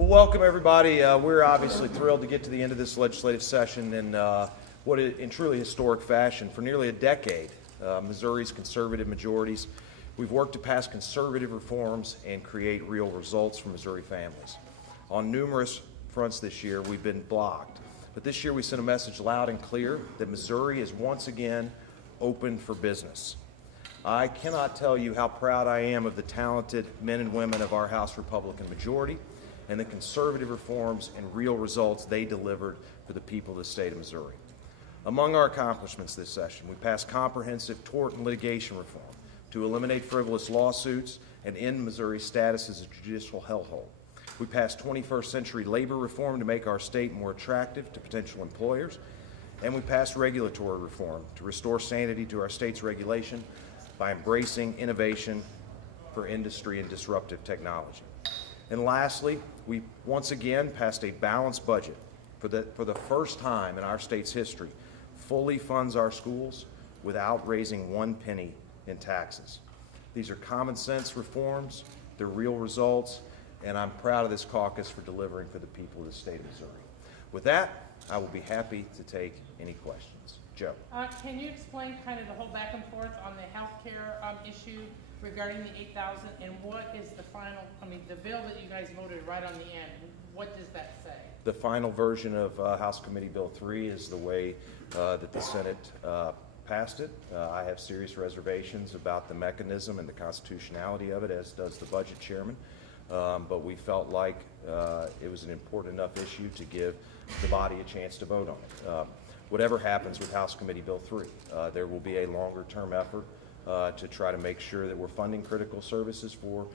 Well, welcome everybody. We're obviously thrilled to get to the end of this legislative session in in truly historic fashion. For nearly a decade, Missouri's conservative majorities, we've worked to pass conservative reforms and create real results for Missouri families. On numerous fronts this year, we've been blocked, but this year we sent a message loud and clear that Missouri is once again open for business. I cannot tell you how proud I am of the talented men and women of our House Republican majority and the conservative reforms and real results they delivered for the people of the state of Missouri. Among our accomplishments this session, we passed comprehensive tort and litigation reform to eliminate frivolous lawsuits and end Missouri's status as a judicial hellhole. We passed 21st century labor reform to make our state more attractive to potential employers, and we passed regulatory reform to restore sanity to our state's regulation by embracing innovation for industry and disruptive technology. And lastly, we once again passed a balanced budget for the first time in our state's history, fully funds our schools without raising one penny in taxes. These are common sense reforms, they're real results, and I'm proud of this caucus for delivering for the people of the state of Missouri. With that, I will be happy to take any questions. Joe. Can you explain kind of the whole back and forth on the health care issue regarding the 8,000 and what is the final, the bill that you guys voted right on the end, what does that say? The final version of House Committee Bill 3 is the way that the Senate passed it. I have serious reservations about the mechanism and the constitutionality of it, as does the budget chairman. But we felt like it was an important enough issue to give the body a chance to vote on it. Whatever happens with House Committee Bill 3, there will be a longer-term effort to try to make sure that we're funding critical services for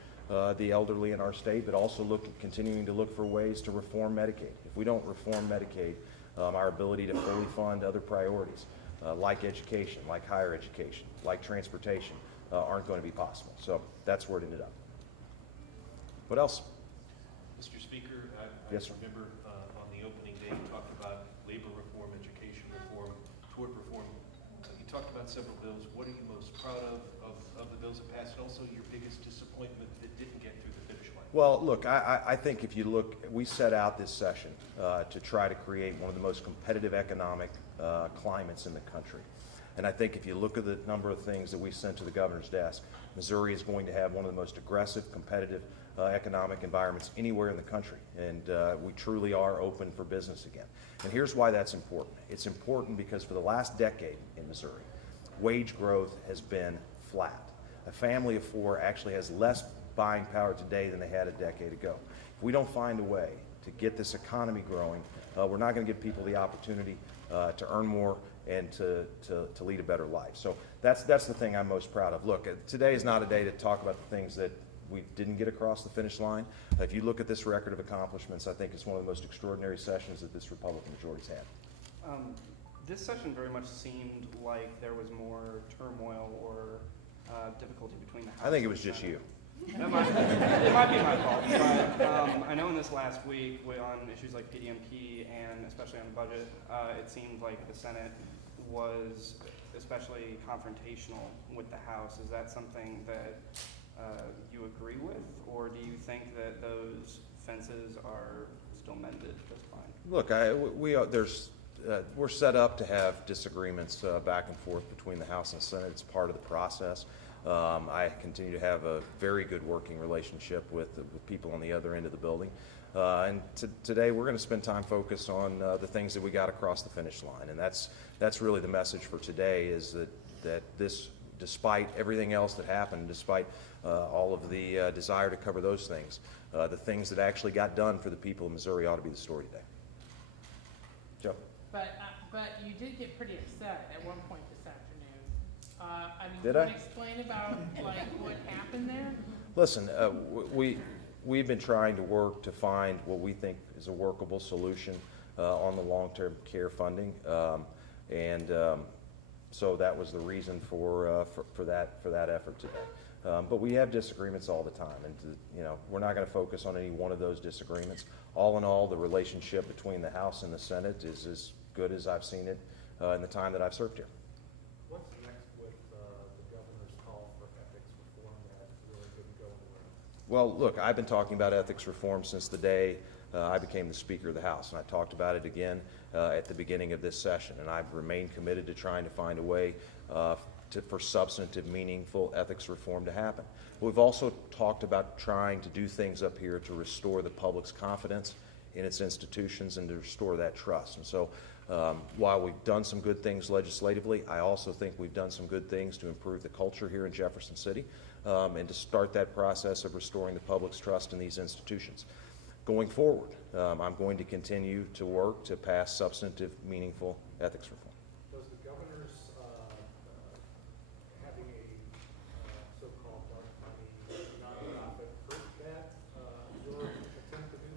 the elderly in our state, but also continuing to look for ways to reform Medicaid. If we don't reform Medicaid, our ability to fully fund other priorities, like education, like higher education, like transportation, aren't going to be possible. So that's where it ended up. What else? Mr. Speaker, I Yes, sir. remember on the opening day you talked about labor reform, education reform, tort reform. You talked about several bills. What are you most proud of the bills that passed, and also your biggest disappointment that didn't get through the finish line? Well, look, I think if you look, we set out this session to try to create one of the most competitive economic climates in the country. And I think if you look at the number of things that we sent to the governor's desk, Missouri is going to have one of the most aggressive, competitive economic environments anywhere in the country. And we truly are open for business again. And here's why that's important. It's important because for the last decade in Missouri, wage growth has been flat. A family of four actually has less buying power today than they had a decade ago. If we don't find a way to get this economy growing, we're not going to give people the opportunity to earn more and to lead a better life. So that's the thing I'm most proud of. Look, today is not a day to talk about the things that we didn't get across the finish line. If you look at this record of accomplishments, I think it's one of the most extraordinary sessions that this Republican majority's had. This session very much seemed like there was more turmoil or difficulty between the House. I think it was just you. It might be my fault, but I know in this last week on issues like PDMP and especially on the budget, it seemed like the Senate was especially confrontational with the House. Is that something that you agree with, or do you think that those fences are still mended just fine? Look, we're set up to have disagreements back and forth between the House and Senate. It's part of the process. I continue to have a very good working relationship with people on the other end of the building. And today we're going to spend time focused on the things that we got across the finish line. And that's really the message for today, is that this, despite everything else that happened, despite all of the desire to cover those things, the things that actually got done for the people of Missouri ought to be the story today. Joe? But you did get pretty upset at one point this afternoon. Did can I? you explain about what happened there? Listen, we've been trying to work to find what we think is a workable solution on the long-term care funding, so that was the reason for that effort today. But we have disagreements all the time, and we're not going to focus on any one of those disagreements. All in all, the relationship between the House and the Senate is as good as I've seen it in the time that I've served here. What's next with the governor's call for ethics reform that really didn't go anywhere? Well, look, I've been talking about ethics reform since the day I became the Speaker of the House, and I talked about it again at the beginning of this session, and I've remained committed to trying to find a way for substantive, meaningful ethics reform to happen. We've also talked about trying to do things up here to restore the public's confidence in its institutions and to restore that trust. And so while we've done some good things legislatively, I also think we've done some good things to improve the culture here in Jefferson City and to start that process of restoring the public's trust in these institutions. Going forward, I'm going to continue to work to pass substantive, meaningful ethics reform. Does the governor's having a so-called dark money nonprofit hurt that, your attempt to do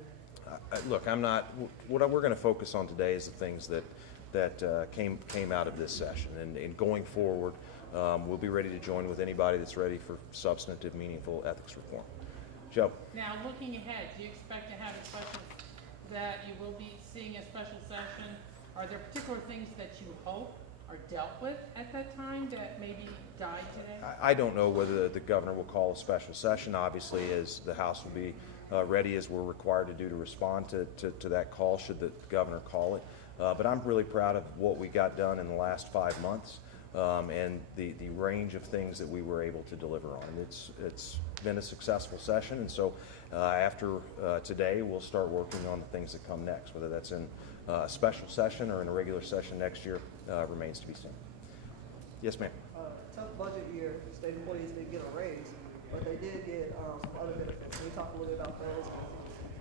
that? Look, I'm not. What we're going to focus on today is the things that came out of this session, and going forward, we'll be ready to join with anybody that's ready for substantive, meaningful ethics reform. Joe. Now, looking ahead, do you expect to have a special, that you will be seeing a special session? Are there particular things that you hope are dealt with at that time that maybe died today? I don't know whether the governor will call a special session. Obviously, as the House will be ready, as we're required to do, to respond to that call should the governor call it. But I'm really proud of what we got done in the last 5 months and the range of things that we were able to deliver on. It's been a successful session, and so after today, we'll start working on the things that come next. Whether that's in a special session or in a regular session next year remains to be seen. Yes, ma'am. Tough budget year. The state employees didn't get a raise, but they did get some other benefits. Can you talk a little bit about those?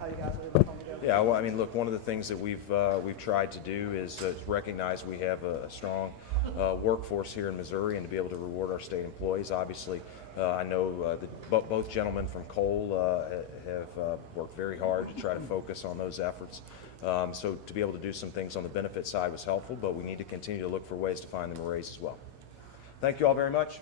How you guys were able to come together? Yeah, well, I mean, look, one of the things that we've tried to do is recognize we have a strong workforce here in Missouri, and to be able to reward our state employees. Obviously, I know that both gentlemen from Cole have worked very hard to try to focus on those efforts. So to be able to do some things on the benefit side was helpful, but we need to continue to look for ways to find them a raise as well. Thank you all very much.